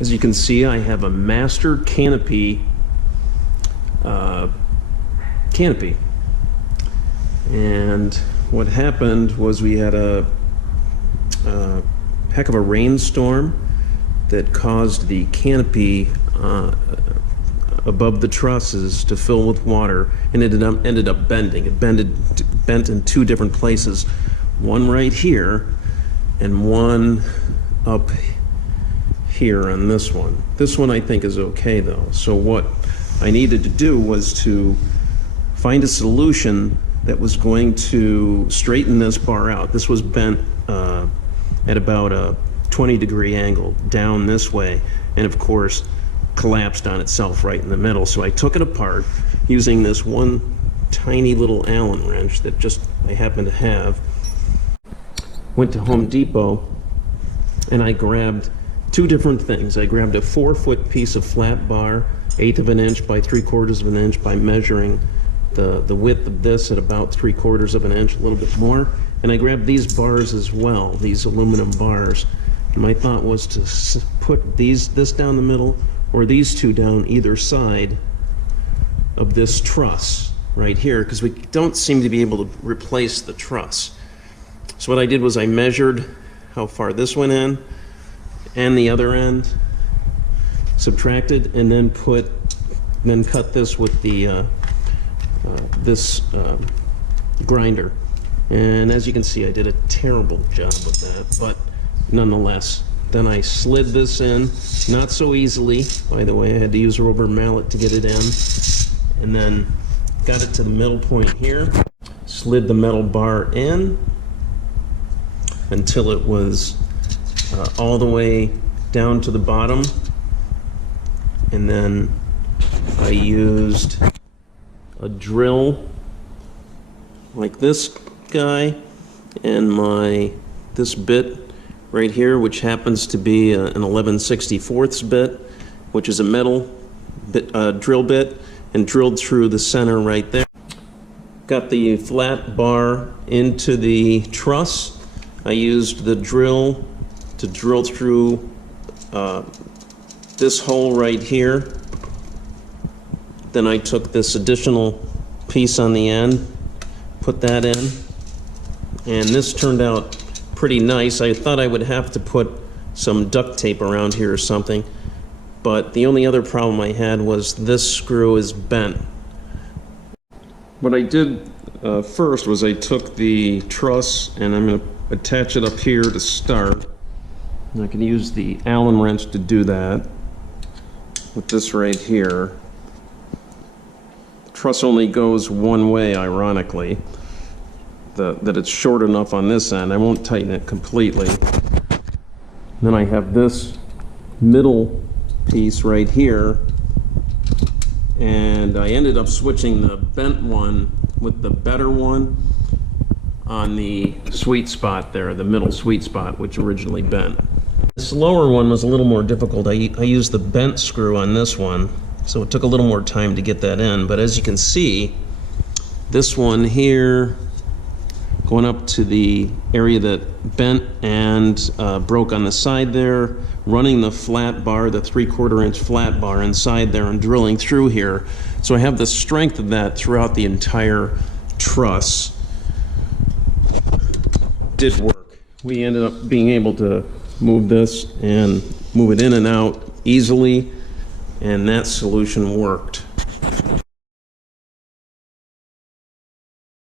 As you can see, I have a Master Canopy canopy. And what happened was we had a heck of a rainstorm that caused the canopy above the trusses to fill with water, and it ended up bending. It bent in two different places, one right here and one up here on this one. This one I think is okay though. So what I needed to do was to find a solution that was going to straighten this bar out. This was bent at about a 20-degree angle down this way, and of course collapsed on itself right in the middle. So I took it apart using this one tiny little Allen wrench that just I happen to have. Went to Home Depot and I grabbed two different things. I grabbed a 4-foot piece of flat bar, 1/8 of an inch by 3/4 of an inch, by measuring the width of this at about 3/4 of an inch, a little bit more. And I grabbed these bars as well, these aluminum bars. And my thought was to put this down the middle, or these two down either side of this truss right here, because we don't seem to be able to replace the truss. So what I did was I measured how far this went in and the other end, subtracted, and then cut this with the grinder. And as you can see, I did a terrible job of that, but nonetheless. Then I slid this in, not so easily, by the way. I had to use a rubber mallet to get it in. And then got it to the middle point here, slid the metal bar in until it was all the way down to the bottom. And then I used a drill like this guy and this bit right here, which happens to be an 11/64 bit, which is a metal drill bit, and drilled through the center right there. Got the flat bar into the truss. I used the drill to drill through this hole right here. Then I took this additional piece on the end, put that in, and this turned out pretty nice. I thought I would have to put some duct tape around here or something, but the only other problem I had was this screw is bent. What I did first was I took the truss and I'm going to attach it up here to start. And I can use the Allen wrench to do that with this right here. The truss only goes one way, ironically. That it's short enough on this end. I won't tighten it completely. Then I have this middle piece right here, and I ended up switching the bent one with the better one on the sweet spot there, the middle sweet spot, which originally bent. This lower one was a little more difficult. I used the bent screw on this one, so it took a little more time to get that in. But as you can see, this one here, going up to the area that bent and broke on the side there, running the flat bar, the 3/4 inch flat bar inside there and drilling through here. So I have the strength of that throughout the entire truss. Did work. We ended up being able to move this and move it in and out easily, and that solution worked.